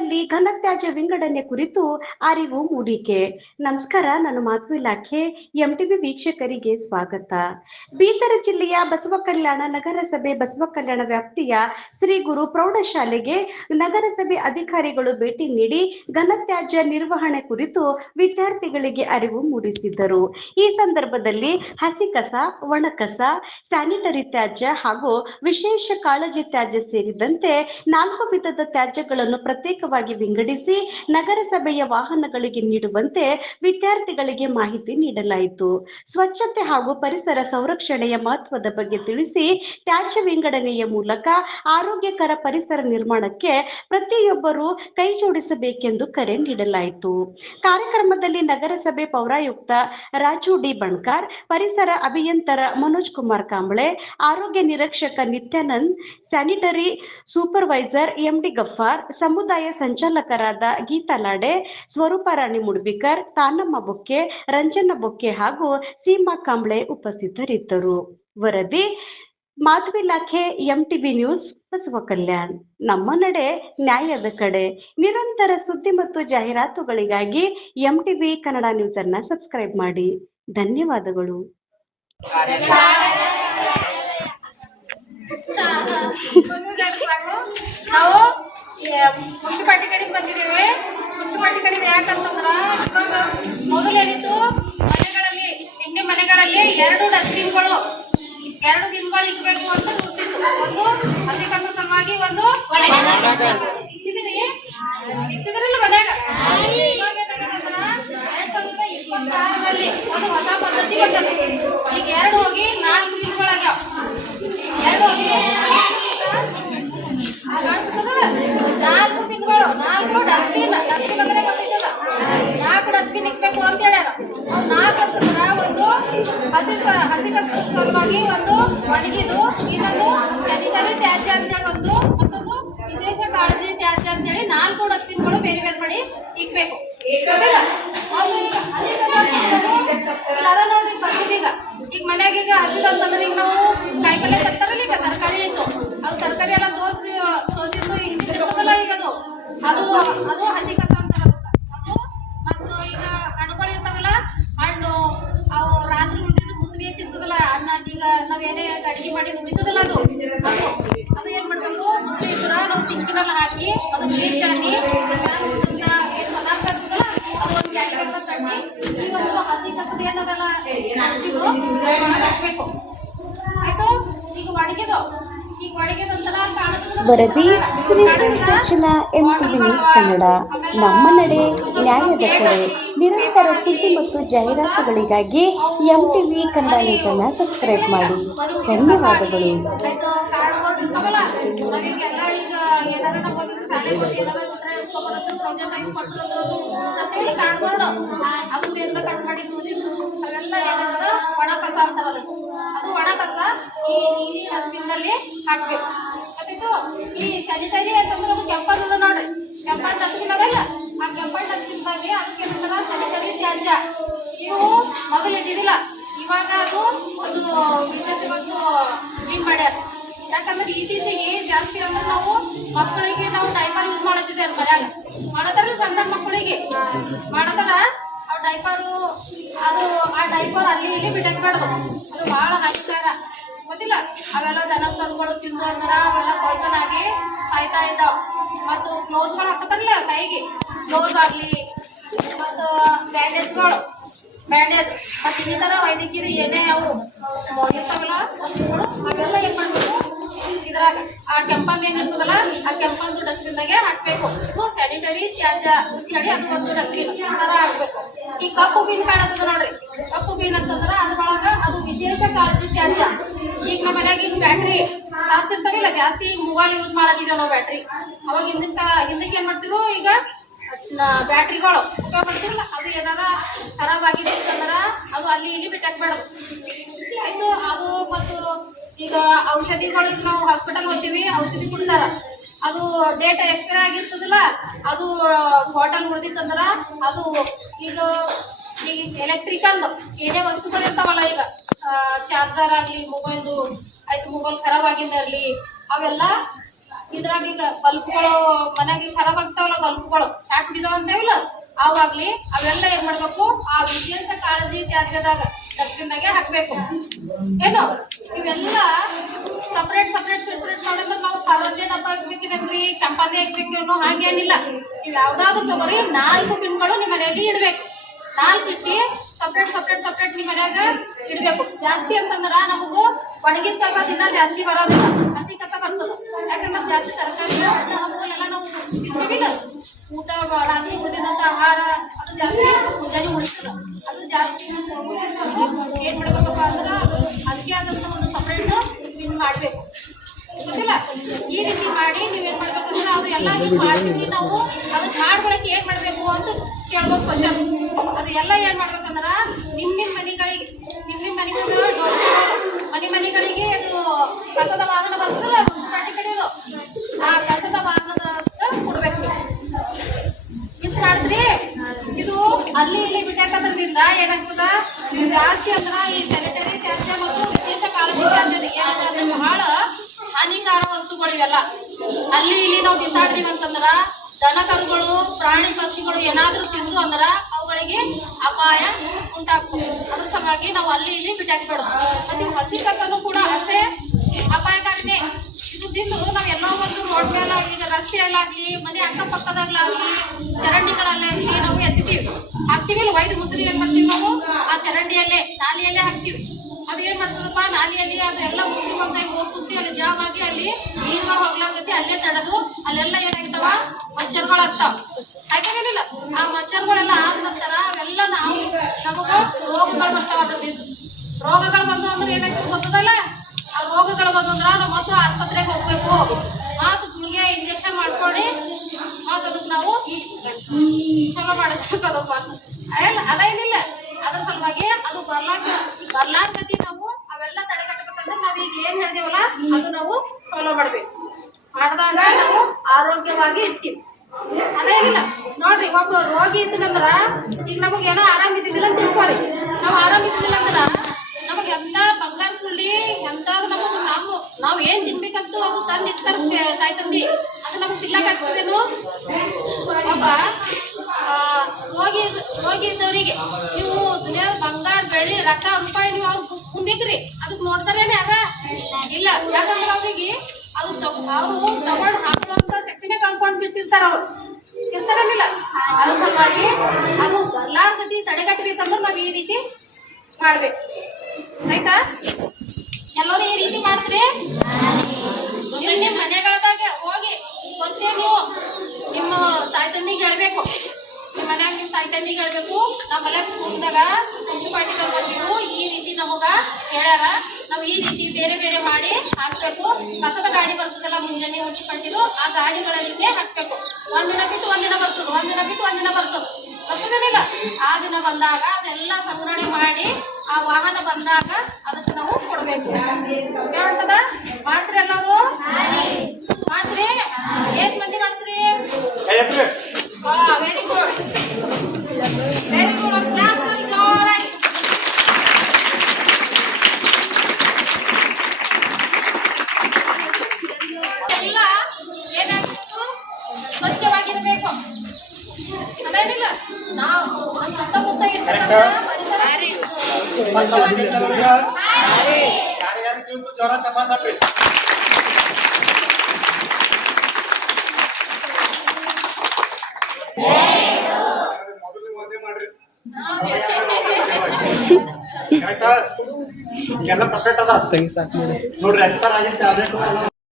ಮಕ್ಕಳಲ್ಲಿ ಘನತ್ಯಾಜ್ಯ ವಿಂಗಡಣೆ ಕುರಿತು ಅರಿವು ಮೂಡಿಕೆ. ನಮಸ್ಕಾರ, ನಾನು ಮಾಧವಿ ಲಾಖೆ. ಎಂಟಿವಿ ವೀಕ್ಷಕರಿಗೆ ಸ್ವಾಗತ. ಬೀದರ ಜಿಲ್ಲೆಯ ಬಸವಕಲ್ಯಾಣ ನಗರಸಭೆ ಬಸವಕಲ್ಯಾಣ ವ್ಯಾಪ್ತಿಯ ಶ್ರೀ ಗುರು ಪ್ರೌಢಶಾಲೆಗೆ ನಗರಸಭೆ ಅಧಿಕಾರಿಗಳು ಭೇಟಿ ನೀಡಿ ಘನತ್ಯಾಜ್ಯ ನಿರ್ವಹಣೆ ಕುರಿತು ವಿದ್ಯಾರ್ಥಿಗಳಿಗೆ ಅರಿವು ಮೂಡಿಸಿದ್ದರು. ಈ ಸಂದರ್ಭದಲ್ಲಿ ಹಸಿ ಕಸ, ಒಣ ಕಸ, ಸ್ಯಾನಿಟರಿ ತ್ಯಾಜ್ಯ ಹಾಗೂ ವಿಶೇಷ ಕಾಳಜಿ ತ್ಯಾಜ್ಯ ಸೇರಿದಂತೆ 4 ವಿಧದ ತ್ಯಾಜ್ಯಗಳನ್ನು ಪ್ರತ್ಯೇಕವಾಗಿ ವಿಂಗಡಿಸಿ ನಗರಸಭೆಯ ವಾಹನಗಳಿಗೆ ನೀಡುವಂತೆ ವಿದ್ಯಾರ್ಥಿಗಳಿಗೆ ಮಾಹಿತಿ ನೀಡಲಾಯಿತು. ಸ್ವಚ್ಛತೆ ಹಾಗೂ ಪರಿಸರ ಸಂರಕ್ಷಣೆಯ ಮಹತ್ವದ ಬಗ್ಗೆ ತಿಳಿಸಿ ತ್ಯಾಜ್ಯ ವಿಂಗಡಣೆಯ ಮೂಲಕ ಆರೋಗ್ಯಕರ ಪರಿಸರ ನಿರ್ಮಾಣಕ್ಕೆ ಪ್ರತಿಯೊಬ್ಬರು ಕೈ ಜೋಡಿಸಬೇಕೆಂದು ಕರೆ ನೀಡಲಾಯಿತು. ಕಾರ್ಯಕ್ರಮದಲ್ಲಿ ನಗರಸಭೆ ಪೌರಾಯುಕ್ತ ರಾಜು ಡಿ ಬಣ್ಕಾರ್, ಪರಿಸರ ಅಭಿಯಂತರ ಮನೋಜ್ ಕುಮಾರ್ ಕಾಂಬಳೆ, ಆರೋಗ್ಯ ನಿರೀಕ್ಷಕ Nityanand, sanitary supervisor MD Gaffar, ಸಮುದಾಯ ಸಂಚಾಲಕರಾದ ಗೀತಾ ಲಾಡೆ, ಸ್ವರೂಪ ರಾಣಿ ಮುಡ್ಬಿಕರ್, ತಾನಮ್ಮ ಬೊಕ್ಕೆ, ರಂಜನ ಬೊಕ್ಕೆ ಹಾಗೂ ಸೀಮಾ ಕಾಂಬ್ಳೆ ಉಪಸ್ಥಿತರಿದ್ದರು. ವರದಿ ಮಾಧವಿ ಲಾಖೆ, ಎಂಟಿವಿ ನ್ಯೂಸ್, ಬಸವಕಲ್ಯಾಣ್. ನಮ್ಮ ನಡೆ ನ್ಯಾಯದ ಕಡೆ. ನಿರಂತರ ಸುದ್ದಿ ಮತ್ತು ಜಾಹೀರಾತುಗಳಿಗಾಗಿ ಎಂಟಿವಿ ಕನ್ನಡ ನ್ಯೂಸ್ ಅನ್ನ ಸಬ್ಸ್ಕ್ರೈಬ್ ಮಾಡಿ. ಧನ್ಯವಾದಗಳು. ನಾವು ಮುನ್ಸಿಪಾಲ್ಟಿ ಕಡೆಗೆ ಬಂದಿದ್ದೇವೆ. ಮುನ್ಸಿಪಾಲ್ಟಿ ಕಡೆಗೆ ಯಾಕಂತಂದ್ರ ಇವಾಗ ಮೊದಲೇನಿತ್ತು, ಮನೆಗಳಲ್ಲಿ 2 ಡಸ್ಟ್ಬಿನ್ಗಳು ಇಕ್ಬೇಕು ಅಂತ ರೂಲ್ಸಿತ್ತು. ಒಂದು ಹಸಿ ಕಸ ಸಲುವಾಗಿ, ಒಂದು ಇಕ್ತಿದ್ರಲ್ಲ ಮನ್ಯಾಗ. ಇವಾಗ ಏನಾಗತ್ತಂದ್ರ 2026ರಲ್ಲಿ ಒಂದು ಹೊಸ ಪದ್ಧತಿ ಬಂದದ. ಈಗ 2 ಹೋಗಿ 4 ಬಿನ್ಗಳಾಗ್ಯಾವ. 2 ಹೋಗಿ 4 ಬಿನ್ಗಳು, 4 ಡಸ್ಟ್ಬಿನ್ ಅಂದ್ರೆ ಗೊತ್ತೈತದ. 4 ಡಸ್ಟ್ಬಿನ್ ಇಕ್ಬೇಕು ಅಂತ ಹೇಳ್ಯಾರ. ಅವ್ 4 ಅಂತಂದ್ರ ಒಂದು ಹಸಿ ಕಸ ಸಲುವಾಗಿ, ಒಂದು ಒಣಗಿದು, ಇನ್ನೊಂದು ಸ್ಯಾನಿಟರಿ ತ್ಯಾಜ್ಯ ಅಂತೇಳಿ, ಮತ್ತೊಂದು ವಿಶೇಷ ಕಾಳಜಿ ತ್ಯಾಜ್ಯ ಅಂತೇಳಿ 4 ಡಸ್ಟ್ಬಿನ್ಗಳು ಬೇರೆ ಬೇರೆ ಮಾಡಿ ಇಕ್ಬೇಕು. ಈಗ ಹಸಿ ಕಸ ಅದ ನೋಡ್ರಿ ಬಂದಿದೀಗ. ಈಗ ಮನ್ಯಾಗ ಈಗ ಹಸಿದಂತಂದ್ರೆ ಈಗ ನಾವು ಕಾಯಿಪಲ್ಲೆ ತರ್ತಾರಲ್ಲ, ಈಗ ತರಕಾರಿ ಇತ್ತು, ಅದು ತರಕಾರಿ ಎಲ್ಲ ಸೋಸಿದ್ದು ಹಿಂದಿರ್ತದಲ್ಲ, ಈಗ ಅದು ಹಸಿ ಕಸ ಅಂತಾರ. ಅದು ಮತ್ತು ಈಗ ಹಣ್ಣುಗಳು ಇರ್ತಾವಲ್ಲ, ಹಣ್ಣು ಅವು ರಾತ್ರಿ ಉಳಿದಿದ್ದು ಮುಸುರಿ ತಿಂತದಲ್ಲ ಅನ್ನ. ಈಗ ನಾವೇನೇ ಅಡಿಗೆ ಮಾಡಿ ಉಳಿತದಲ್ಲ, ಅದು ಏನ್ ಮಾಡ್ಬೇಕು, ಮುಸುರಿ ಇದ್ರ ನಾವು ಸಿಂಕಿನೆಲ್ಲ ಹಾಕಿ ಅದು ನೀರು ಚೆಲ್ಲಿ ಏನು ಪದಾರ್ಥ ಇರ್ತದಲ್ಲ ಅದು ಒಂದು ಗ್ಯಾಸ್ ತಣ್ಣಿ ಈ ಒಂದು ಹಸಿ ಕಸದ ಏನದಲ್ಲ ಹಾಕಬೇಕು. ಆಯ್ತು. ಈಗ ಒಣಗಿದಂತರ ವರದಿ ಶ್ರೀ ಸಚಿನ ಎಂಟಿವಿ ನ್ಯೂಸ್ ಕನ್ನಡ. ನಮ್ಮ ನಡೆ ನ್ಯಾಯದ ಕಡೆ. ನಿರಂತರ ಸುದ್ದಿ ಮತ್ತು ಜಾಹೀರಾತುಗಳಿಗಾಗಿ ಎಂಟಿವಿ ಕನ್ನಡ ನ್ಯೂಸ್ ಅನ್ನು ಸಬ್ಸ್ಕ್ರೈಬ್ ಮಾಡಿ. ಧನ್ಯವಾದಗಳು. ಒಣ ಕಸ ಅಂತಾರಲ್ಲ, ಅದು ಒಣ ಕಸ ಈ ನೀಲಿ ಡಸ್ಟ್ಬಿನ್ನಲ್ಲಿ ಹಾಕ್ಬೇಕು. ಗೊತ್ತಾಯ್ತು. ಈ ಸ್ಯಾನಿಟರಿ ಅಂತಂದ್ರೆ ಅದು ಕೆಂಪದ ನೋಡ್ರಿ, ಕೆಂಪನ ಡಸ್ಟ್ಬಿನ್ ಅದಲ್ಲ, ಆ ಕೆಂಪನ ಡಸ್ಟ್ಬಿನ್ದಾಗೆ ಅದಕ್ಕೆ ಏನಂತಾರ ಸ್ಯಾನಿಟರಿ ತ್ಯಾಜ್ಯ. ಇವು ಮೊದಲು ಇದ್ದಿದ್ದಿಲ್ಲ, ಇವಾಗ ಅದು ವಿಶೇಷವಾಗಿ ಕ್ಲೀನ್ ಮಾಡ್ಯಾರ. ಯಾಕಂದ್ರೆ ಇತ್ತೀಚೆಗೆ ಜಾಸ್ತಿ ಅಂದ್ರೆ ನಾವು ಮಕ್ಕಳಿಗೆ ಡೈಪರ್ ಯೂಸ್ ಮಾಡತ್ತಿದ್ದೆ ಅದು ಮನ್ಯಾಗ ಮಾಡತಾರಲ್ಲ, ಸಣ್ಣ ಮಕ್ಕಳಿಗೆ ಮಾಡತಾರ. ಆ ಡೈಪರು ಆ ಡೈಪರ್ ಅಲ್ಲಿ ಇಲ್ಲಿ ಬಿಟ್ಟಾಕ್ಬಾರ್ದು, ಅದು ಭಾಳ ಹಾನಿಕರ. ಗೊತ್ತಿಲ್ಲ, ಅವೆಲ್ಲ ದನ ಕರುಗಳು ತಿಂದು ಅಂದ್ರೆ ಅವೆಲ್ಲ ಪಾಯ್ಸನ್ ಆಗಿ ಸಾಯ್ತಾ ಇದ್ದಾವ. ಮತ್ತು ಗ್ಲೌಸ್ಗಳು ಹಾಕೋತಾರಲ್ಲ ಕೈಗೆ, ಗ್ಲೌಸ್ ಆಗಲಿ, ಮತ್ತು ಬ್ಯಾಂಡೇಜ್ ಮತ್ತು ಇನ್ನಿತರ ವೈದ್ಯಕೀಯ ಏನೇ ಅವು ಇರ್ತಾವಲ್ಲ ವಸ್ತುಗಳು, ಅವೆಲ್ಲ ಏನು ಮಾಡಬೇಕು, ಇದ್ರಾಗ ಆ ಕೆಂಪಂದು ಏನಿರ್ತದಲ್ಲ ಆ ಕೆಂಪಂದು ಡಸ್ಟ್ಬಿನ್ದಾಗೆ ಹಾಕಬೇಕು. ಇದು ಸ್ಯಾನಿಟರಿ ತ್ಯಾಜ್ಯ ಹೇಳಿ ಅದು ಒಂದು ಡಸ್ಟ್ಬಿನ್ ಥರ ಹಾಕಬೇಕು. ಈ ಕಪ್ಪು ಬೀನ್ ಕಾಣತ್ತದ ನೋಡ್ರಿ, ಕಪ್ಪು ಬೀನ್ ಅಂತಂದ್ರೆ ಅದ್ರೊಳಗೆ ಅದು ವಿಶೇಷ ಕಾಳಜಿ ತ್ಯಾಜ್ಯ. ಈಗ ನಮ್ಮ ಮನ್ಯಾಗ ಈಗ ಬ್ಯಾಟ್ರಿ ಚಾರ್ಜ್ ಇರ್ತಾವಿಲ್ಲ, ಜಾಸ್ತಿ ಮೊಬೈಲ್ ಯೂಸ್ ಮಾಡಾಕಿದ್ದೇವೆ ನಾವು ಬ್ಯಾಟ್ರಿ. ಅವಾಗ ಹಿಂದಕ್ಕೆ ಏನು ಮಾಡ್ತಿರು, ಈಗ ಬ್ಯಾಟ್ರಿಗಳು ಉಪಯೋಗ ಮಾಡ್ತಿರಲ್ಲ, ಅದು ಏನಾರ ಖರಾಬ್ ಆಗಿದೆ ಅಂತಂದ್ರೆ ಅದು ಅಲ್ಲಿ ಇಲ್ಲಿ ಬಿಟ್ಟಾಕ್ಬೇಡದು. ಆಯಿತು. ಅದು ಮತ್ತು ಈಗ ಔಷಧಿಗಳು ನಾವು ಹಾಸ್ಪಿಟಲ್ ಹೋಗ್ತೀವಿ, ಔಷಧಿ ಕೊಡ್ತಾರ, ಅದು ಡೇಟ್ ಎಕ್ಸ್ಪೈರ್ ಆಗಿರ್ತದಲ್ಲ, ಅದು ಬಾಟಲ್ ಉಳಿದಿತ್ತಂದ್ರೆ ಅದು ಈಗ ಎಲೆಕ್ಟ್ರಿಕಲ್ ಏನೇ ವಸ್ತುಗಳು ಇರ್ತಾವಲ್ಲ, ಈಗ ಚಾರ್ಜರ್ ಆಗಲಿ, ಮೊಬೈಲ್ದು ಆಯ್ತು, ಮೊಬೈಲ್ ಖರಾಬ್ ಆಗಿಂದ ಇರಲಿ, ಅವೆಲ್ಲ ಇದ್ರಾಗ ಈಗ ಬಲ್ಬ್ಗಳು ಮನೆಗೆ ಖರಾಬ್ ಆಗ್ತಾವಲ್ಲ, ಬಲ್ಬ್ಗಳು ಚಾ ಕುಡಿದಾವ ಅಂತೇವಿಲ್ಲ ಅವಾಗ್ಲಿ ಅವೆಲ್ಲ ಏನ್ ಮಾಡ್ಬೇಕು ಆ ವಿಶೇಷ ಕಾಳಜಿ ತ್ಯಾಜ್ಯದಾಗ ಡಸ್ಟ್ಬಿನ್ದಾಗೆ ಹಾಕ್ಬೇಕು. ಏನು ಇವೆಲ್ಲ ಸಪ್ರೇಟ್ ಮಾಡಿದ್ರೆ ನಾವು ಕರದೇ ಡಬ್ಬ ಹಾಕ್ಬೇಕಿರಲ್ರಿ, ಕೆಂಪಂದಿ ಹಾಕ್ಬೇಕೇನೋ ಹಾಗೇನಿಲ್ಲ. ನೀವು ಯಾವ್ದಾದ್ರು ತಗೋರಿ 4 ಬಿನ್ಗಳು ನಿಮ್ಮ ಮನೆಯಲ್ಲಿ ಇಡ್ಬೇಕು. 4 ಇಟ್ಟು ಸಪ್ರೇಟ್ ನಿಮ್ಮ ಮನ್ಯಾಗ ಇಡ್ಬೇಕು. ಜಾಸ್ತಿ ಅಂತಂದ್ರ ನಮಗೂ ಒಣಗಿದ ಕಸ ದಿನ ಜಾಸ್ತಿ ಬರೋದಿಲ್ಲ, ಹಸಿ ಕಸ ಬರ್ತದ. ಯಾಕಂದ್ರೆ ಜಾಸ್ತಿ ತರಕಾರಿ ಹಣ್ಣು ಹಂಪಲೆಲ್ಲ ನಾವು ತಿಂತೀವಿಲ್ಲ, ಊಟ ರಾತ್ರಿ ಉಳಿದಿದಂತ ಆಹಾರ ಅದು ಜಾಸ್ತಿ ಮುಂಜಾನೆ ಉಳಿತದ. ಅದು ಜಾಸ್ತಿ ಏನ್ ಮಾಡ್ಬೇಕಪ್ಪ ಅಂದ್ರೆ ಅದು ಅದಕ್ಕೆ ಆದಂತ ಒಂದು ಸಪ್ರೇಟ್ ಬಿನ್ ಮಾಡ್ಬೇಕು. ಗೊತ್ತಿಲ್ಲ ಈ ರೀತಿ ಮಾಡಿ ನೀವೇನ್ ಮಾಡ್ಬೇಕಂದ್ರೆ ಅದು ಎಲ್ಲ ನೀವು ಮಾಡ್ತೀವಿ ನಾವು ಅದನ್ನ ಮಾಡ್ಕೊಳಕ್ಕೆ ಏನ್ ಮಾಡ್ಬೇಕು ಅಂತ ಕೇಳ್ಬೇಕು ಕ್ವಶನ್. ಅದು ಎಲ್ಲ ಏನ್ ಮಾಡ್ಬೇಕಂದ್ರ ನಿಮ್ಮ ಮನೆಗಳಿಗೆ ಮನೆಗಳಿಗೆ ಅದು ಕಸದ ವಾಹನ ಬರ್ತದಲ್ಲ ಮುನ್ಸಿಪಾಲಿಟಿ ಕಡೆದು, ಆ ಕಸದ ವಾಹನದ ಕೊಡ್ಬೇಕು. ಇಷ್ಟು ಮಾಡಿದ್ರಿ ಇದು ಅಲ್ಲಿ ಇಲ್ಲಿ ಬಿಟ್ಟಾಕದ್ರದಿಂದ ಏನಾಗ್ತದ ಜಾಸ್ತಿ ಅಂದ್ರ ಈ ಸ್ಯಾನಿಟರಿ ತ್ಯಾಜ್ಯ ಮತ್ತು ವಿಶೇಷ ಕಾಳಜಿ ತ್ಯಾಜ್ಯದ ಏನಾಗ್ತದೆ ಬಹಳ ಹಾನಿಕಾರ ವಸ್ತುಗಳು ಇವೆಲ್ಲ. ಅಲ್ಲಿ ಇಲ್ಲಿ ನಾವು ಬಿಸಾಡ್ತೀವಿ ಅಂತಂದ್ರ ದನ ಕರುಗಳು ಪ್ರಾಣಿ ಪಕ್ಷಿಗಳು ಏನಾದ್ರೂ ತಿಂದು ಅಂದ್ರ ಅವುಗಳಿಗೆ ಅಪಾಯ ಉಂಟಾಗ್ತದೆ. ಅದ್ರ ಸಲುವಾಗಿ ನಾವು ಅಲ್ಲಿ ಇಲ್ಲಿ ಬಿಟ್ಟಾಕ್ಬೇಡೋದು. ಮತ್ತೆ ಹಸಿ ಕಸನು ಕೂಡ ಅಷ್ಟೇ ಅಪಾಯಕಾರಿನೇ. ಇದು ತಿಂದು ನಾವ್ ಎಲ್ಲೋ ಒಂದು ರೋಡ್ ಮೇಲೆ ಈಗ ರಸ್ತೆಯಲ್ಲಾಗ್ಲಿ ಮನೆ ಅಕ್ಕಪಕ್ಕದಾಗ್ಲಾಗ್ಲಿ ಚರಂಡಿಗಳಲ್ಲಾಗ್ಲಿ ನಾವು ಎಸಿತೀವಿ ಹಾಕ್ತಿವಿಲ್ಲ. ಒಯ್ದು ಮುಸುರಿ ಏನ್ ಮಾಡ್ತೀವಿ ನಾವು ಆ ಚರಂಡಿಯಲ್ಲೇ ನಾಲಿಯಲ್ಲೇ ಹಾಕ್ತಿವಿ. ಅದು ಏನ್ ಮಾಡ್ತದಪ್ಪ ನಾಲಿಯಲ್ಲಿ ಅದೆಲ್ಲ ಮುಸುರಿ ಅಂತ ಹೋಗ್ತಿ ಅಲ್ಲಿ ಜಾಮ್ ಆಗಿ ಅಲ್ಲಿ ನೀರ್ಗಳು ಹೋಗ್ಲಾರ್ಗತಿ ಅಲ್ಲೇ ತಡದು ಅಲ್ಲೆಲ್ಲ ಏನಾಗ್ತಾವ ಮಚ್ಚರ್ಗಳಾಗ್ತಾವ. ಹಾಗೇನಿಲ್ಲ ಆ ಮಚ್ಚರ್ಗಳೆಲ್ಲ ಆದ ನಂತರ ಅವೆಲ್ಲ ನಮಗ ರೋಗಗಳು ಬರ್ತಾವ. ಅದ್ರದ್ದು ರೋಗಗಳು ಬಂದು ಅಂದ್ರೆ ಏನಾಗ್ತದೆ ಗೊತ್ತದಲ್ಲ, ಆ ರೋಗಗಳು ಬಂದಂದ್ರ ನಾವು ಮತ್ತು ಆಸ್ಪತ್ರೆಗೆ ಹೋಗ್ಬೇಕು, ಮತ್ತು ಗುಳಿಗೆ ಇಂಜೆಕ್ಷನ್ ಮಾಡ್ಕೊಳ್ಳಿ, ಮತ್ತು ಅದಕ್ಕೆ ನಾವು ಚಲೋ ಮಾಡಿಸ್ಬೇಕು. ಅದಪ್ಪ ಅದೇನಿಲ್ಲ. ಅದ್ರ ಸಲುವಾಗಿ ಅದು ಬರ್ಲಾರ್ಗತಿ ನಾವು ಅವೆಲ್ಲ ತಡೆಗಟ್ಟಬೇಕಂದ್ರೆ ನಾವ್ ಈಗ ಏನ್ ಹೇಳಿದೇವಲ್ಲ ಅದು ನಾವು ಫಾಲೋ ಮಾಡ್ಬೇಕು. ಮಾಡಿದಾಗ ನಾವು ಆರೋಗ್ಯವಾಗಿ ಇರ್ತೀವಿ. ಅದೇನಿಲ್ಲ ನೋಡ್ರಿ, ಒಬ್ಬ ರೋಗಿ ಇದ್ದನಂದ್ರ ಈಗ ನಮಗ್ ಏನೋ ಆರಾಮ್ ಇದ್ದಿದ್ದಿಲ್ಲ ಅಂತ ತಿಳ್ಕೊರಿ. ನಾವ್ ಆರಾಮ್ ಇದ್ದಿದ್ದಿಲ್ಲ ಅಂದ್ರ ನಮಗ್ ಎಂತ ಬಂಗಾರ ಕುಳ್ಳಿ ಎಂತಾದ್ರು ನಮಗ್ ನಾವ್ ಏನ್ ತಿನ್ಬೇಕಂತೂ ಅದು ತಂದ್ ಇರ್ತಾರ ತಾಯಿ ತಂದಿ, ಅದು ನಮಗ್ ತಿನ್ನಕ್ ಆಗ್ತದೇನು? ಒಬ್ಬ ರೋಗಿ ಇದ್ದವರಿಗೆ ನೀವು ದುನಿಯಾದ ಬಂಗಾರ ಬೆಳ್ಳಿ ರೊಕ್ಕ ರೂಪಾಯಿ ನೀವು ಅವ್ರು ಮುಂದಿಕ್ರಿ ಅದಕ್ಕೆ ನೋಡ್ತಾರೇನೆ ಯಾರ ಇಲ್ಲ. ಯಾಕಂದ್ರೆ ಅವ್ರಿಗೆ ಅದು ಅವ್ರು ತಗೊಂಡು ಹಾಕುವಂತ ಶಕ್ತಿನೇ ಕಳ್ಕೊಂಡ್ ಬಿಟ್ಟಿರ್ತಾರ. ಅವ್ರು ಇರ್ತಾರನಿಲ್ಲ. ಅದ್ರ ಸಲುವಾಗಿ ಅದು ಬರ್ಲಾರ್ಗತಿ ತಡೆಗಟ್ಟಬೇಕಂದ್ರೆ ನಾವ್ ಈ ರೀತಿ ಮಾಡ್ಬೇಕು. ಆಯ್ತಾ? ಎಲ್ಲರೂ ಈ ರೀತಿ ಮಾಡಿದ್ರಿ ನಿಮ್ ಮನೆಗಳದಾಗ ಹೋಗಿ ಗೊತ್ತೇ ನೀವು ನಿಮ್ಮ ತಾಯಿ ತಂದಿಗೆ ಹೇಳ್ಬೇಕು. ನಿಮ್ಮ ಮನ್ಯಾಗ ನಿಮ್ಮ ತಾಯಿ ತಂದಿಗೆ ಹೇಳ್ಬೇಕು, ನಮ್ಮ ಮನ್ಯಾಗ ಸ್ಕೂಲ್ದಾಗ ಮುನ್ಸಿಪಾಲಿಟಿದವ್ರು ಬಂದಿರು ಈ ರೀತಿ ನಮಗ ಹೇಳ್ಯಾರ, ನಾವು ಈ ರೀತಿ ಬೇರೆ ಬೇರೆ ಮಾಡಿ ಹಾಕ್ಬೇಕು. ಕಸದ ಗಾಡಿ ಬರ್ತದಲ್ಲ ಮುಂಜಾನೆ ಮುನ್ಸಿಪಾಲಿಟಿದು, ಆ ಗಾಡಿಗಳಲ್ಲೇ ಹಾಕ್ಬೇಕು. ಒಂದಿನ ಬಿಟ್ಟು ಒಂದಿನ ಬರ್ತದ, ಒಂದಿನ ಬಿಟ್ಟು ಒಂದಿನ ಬರ್ತದೇನಿಲ್ಲ. ಆ ದಿನ ಬಂದಾಗ ಅದೆಲ್ಲ ಸಂಗ್ರಹಣೆ ಮಾಡಿ ಆ ವಾಹನ ಬಂದಾಗ ಅದಕ್ಕೆ ನಾವು ಕೊಡ್ಬೇಕು. ಕೇಳ್ತದ? ಮಾಡ್ತೀರಿ ಎಲ್ಲರೂ? ಮಾಡ್ತೀರಿ? ಎಷ್ಟ್ ಮಂದಿ ಮಾಡ್ತೀರಿ? Very good, very good. ಒಂದು ಕ್ಲಾಸ್ ಮಾಡಿ ಜೋರಾಗಿ. ಎಲ್ಲ ಏನಾಗಬೇಕು ಸ್ವಚ್ಛವಾಗಿರ್ಬೇಕು. ಅದೇನಿಲ್ಲ ನಾವು ನಮ್ಮ ಸುತ್ತಮುತ್ತ ಇರ್ತಕ್ಕಂಥ ಪರಿಸರ ಜೋರ ಚಪಾತಿ ಎಲ್ಲ ಸಪ್ರೇಟ್ ಅದ ನೋಡ್ರಿ. ಎಕ್ಸ್ಪೈರ್ ಆಗಿರೋ ಟ್ಯಾಬ್ಲೆಟ್